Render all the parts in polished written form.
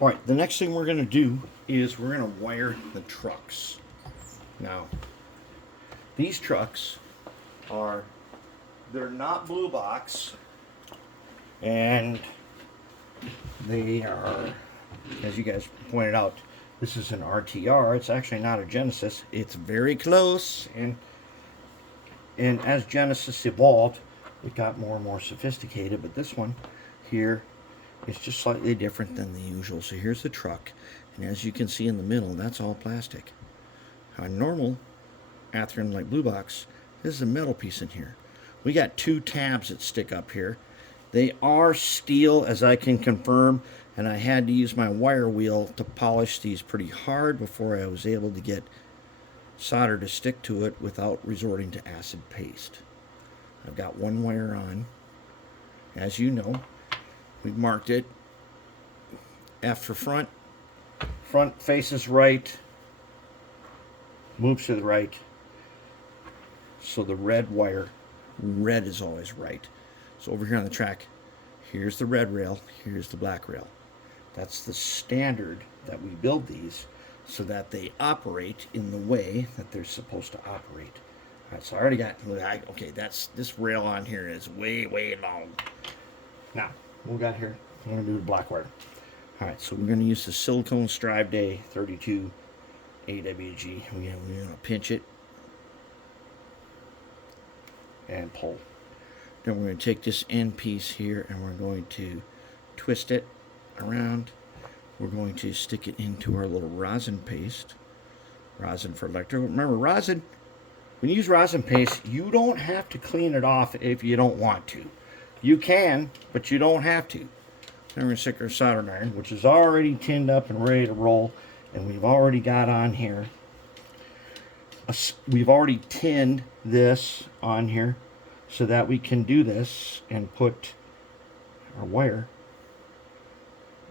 All right, the next thing we're going to do is we're going to wire the trucks. Now, these trucks they're not blue box, and they are, as you guys pointed out, this is an RTR. It's actually not a Genesis. It's very close, and as Genesis evolved, it got more and more sophisticated, but this one here is just slightly different than the usual. So here's the truck, and as you can see in the middle, that's all plastic. A normal Athearn like blue box, this is a metal piece in here. We got two tabs that stick up here. They are steel, as I can confirm, and I had to use my wire wheel to polish these pretty hard before I was able to get solder to stick to it without resorting to acid paste. I've got one wire on. As you know, we've marked it. F for front. Front faces right. Moves to the right. So the red wire, red is always right. So over here on the track, here's the red rail, here's the black rail. That's the standard that we build these so that they operate in the way that they're supposed to operate. All right, so I already got, okay, this rail on here is way, way long. Now, what we got here, I'm going to do the black wire. All right, so we're going to use the silicone Strive Day 32 AWG. We're going to pinch it and pull. Then we're going to take this end piece here and we're going to twist it around. We're going to stick it into our little rosin paste. Rosin for electrical. Remember, rosin, when you use rosin paste, you don't have to clean it off if you don't want to. You can, but you don't have to. Then we're going to stick our soldering iron, which is already tinned up and ready to roll. And we've already got on here, we've already tinned this on here so that we can do this and put our wire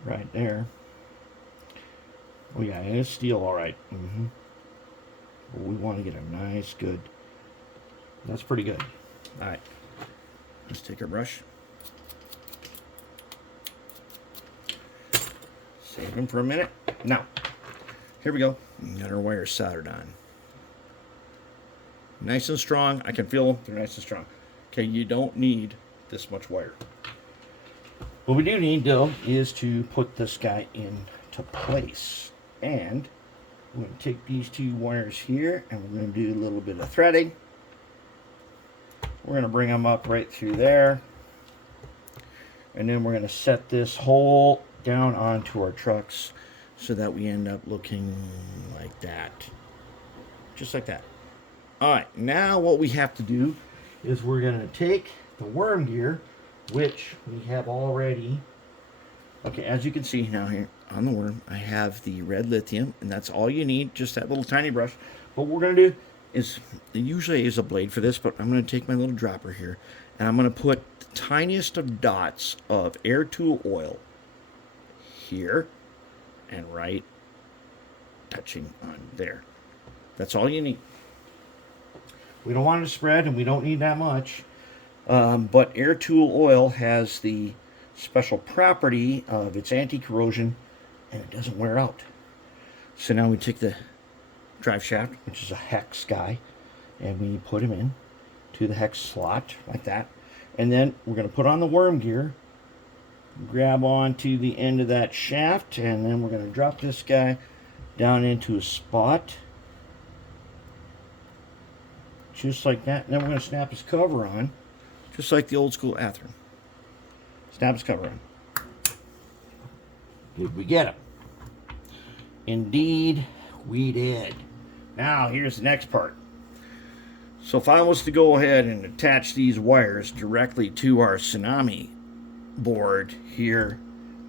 right there. Oh yeah, it is steel, all right. But we want to get a nice, good. That's pretty good. All right, let's take our brush. Save them for a minute. Now, here we go. We got our wires soldered on. Nice and strong. I can feel them. They're nice and strong. Okay, you don't need this much wire. What we do need, though, is to put this guy into place. And we're going to take these two wires here, and we're going to do a little bit of threading. We're going to bring them up right through there. And then we're going to set this hole down onto our trucks so that we end up looking like that. Just like that. Alright, now what we have to do is we're going to take the worm gear, which we have already. Okay, as you can see now here on the worm, I have the red lithium, and that's all you need, just that little tiny brush. What we're going to do is, usually I use a blade for this, but I'm going to take my little dropper here, and I'm going to put the tiniest of dots of air tool oil here and right touching on there. That's all you need. We don't want it to spread, and we don't need that much. But air tool oil has the special property of its anti-corrosion, and it doesn't wear out. So now we take the drive shaft, which is a hex guy, and we put him in to the hex slot like that. And then we're going to put on the worm gear, grab onto the end of that shaft, and then we're going to drop this guy down into a spot just like that. And then we're going to snap his cover on, just like the old school Athearn. Snap his cover on. Did we get him? Indeed we did. Now here's the next part. So if I was to go ahead and attach these wires directly to our tsunami board here,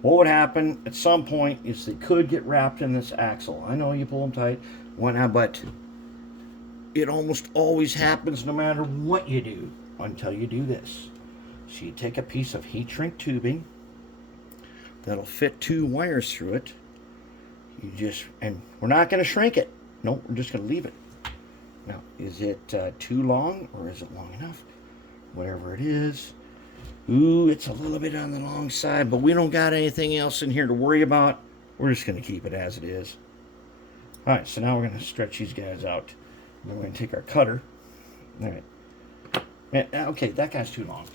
what would happen at some point is they could get wrapped in this axle. I know you pull them tight, whatnot, but it almost always happens no matter what you do until you do this. So you take a piece of heat shrink tubing that'll fit two wires through it. You just, and we're not going to shrink it. Nope, we're just going to leave it. Now, is it too long or is it long enough? Whatever it is. Ooh, it's a little bit on the long side, but we don't got anything else in here to worry about. We're just going to keep it as it is. All right, so now we're going to stretch these guys out. And then we're going to take our cutter. All right. And, okay, that guy's too long.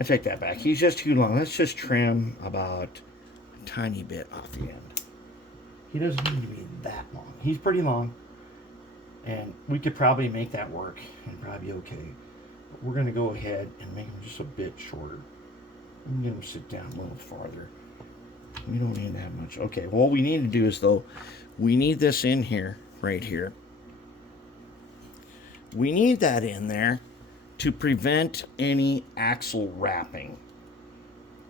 I take that back. He's just too long. Let's just trim about a tiny bit off the end. He doesn't need to be that long. He's pretty long. And we could probably make that work and probably be okay. But we're going to go ahead and make him just a bit shorter. I'm going to sit down a little farther. We don't need that much. Okay, well, what we need to do is, though, we need this in here, right here. We need that in there to prevent any axle wrapping,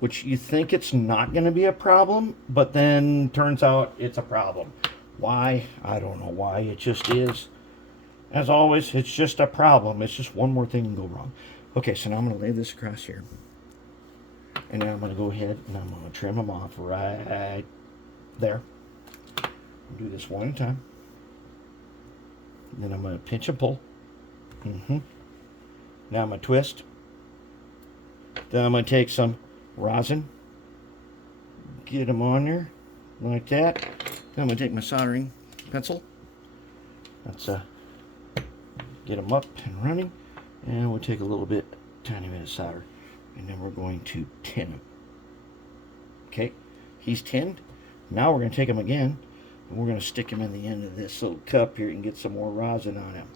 which you think it's not going to be a problem, but then turns out it's a problem. Why? I don't know why. It just is. As always, it's just a problem. It's just one more thing can go wrong. Okay, so now I'm going to lay this across here. And now I'm going to go ahead and I'm going to trim them off right there. I'll do this one at a time. Then I'm going to pinch and pull. Now I'm going to twist. Then I'm going to take some rosin. Get them on there like that. Then I'm going to take my soldering pencil. Let's get them up and running. And we'll take a little bit, tiny bit of solder. And then we're going to tin him. Okay, he's tinned. Now we're going to take him again, and we're going to stick him in the end of this little cup here and get some more rosin on him.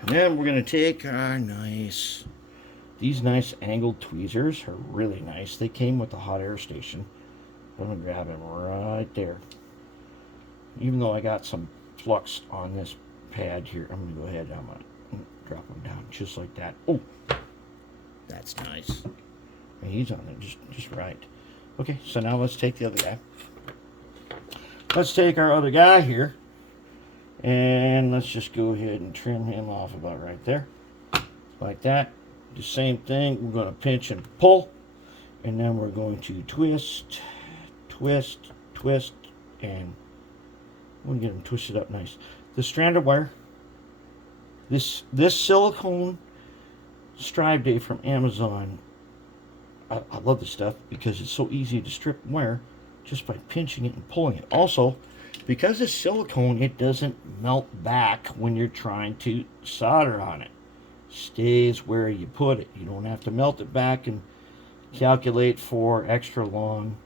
And then we're going to take our these nice angled tweezers are really nice. They came with the hot air station. I'm going to grab him right there. Even though I got some flux on this pad here, I'm going to go ahead and I'm going to drop him down just like that. Oh! That's nice. And he's on it just right. Okay, so now let's take the other guy. Let's take our other guy here. And let's just go ahead and trim him off about right there. Like that. The same thing. We're going to pinch and pull. And then we're going to twist, twist, twist. And we'll get them twisted up nice. The stranded wire. This silicone Strive Day from Amazon. I love this stuff because it's so easy to strip wire just by pinching it and pulling it. Also, because it's silicone, it doesn't melt back when you're trying to solder on it. Stays where you put it. You don't have to melt it back and calculate for extra long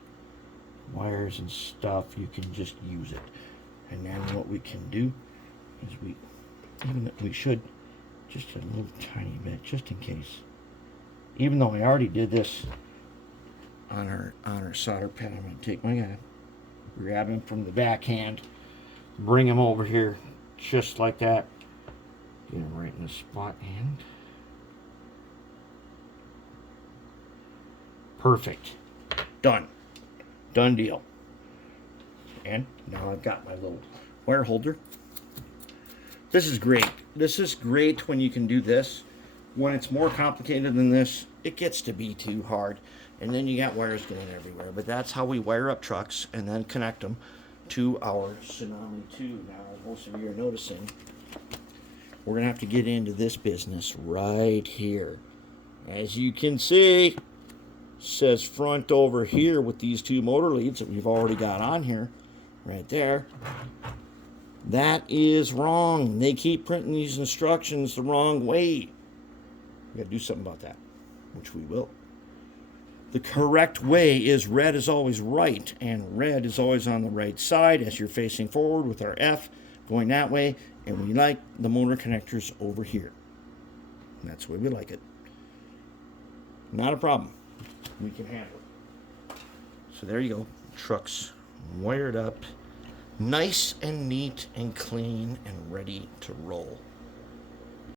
wires and stuff. You can just use it. And then what we can do is we should just a little tiny bit, just in case. Even though I already did this on our solder pad, I'm going to take my guy, grab him from the backhand, bring him over here, just like that. Get him right in the spot, and perfect. Done. Done deal. And now I've got my little wire holder. This is great. This is great when you can do this. When it's more complicated than this, it gets to be too hard. And then you got wires going everywhere. But that's how we wire up trucks and then connect them to our Tsunami 2. Now, as most of you are noticing, we're going to have to get into this business right here. As you can see, says front over here with these two motor leads that we've already got on here, right there. That is wrong. They keep printing these instructions the wrong way. We got to do something about that, which we will. The correct way is red is always right, and red is always on the right side as you're facing forward with our F going that way, and we like the motor connectors over here. And that's the way we like it. Not a problem. We can handle it. So there you go. Truck's wired up. Nice and neat and clean and ready to roll.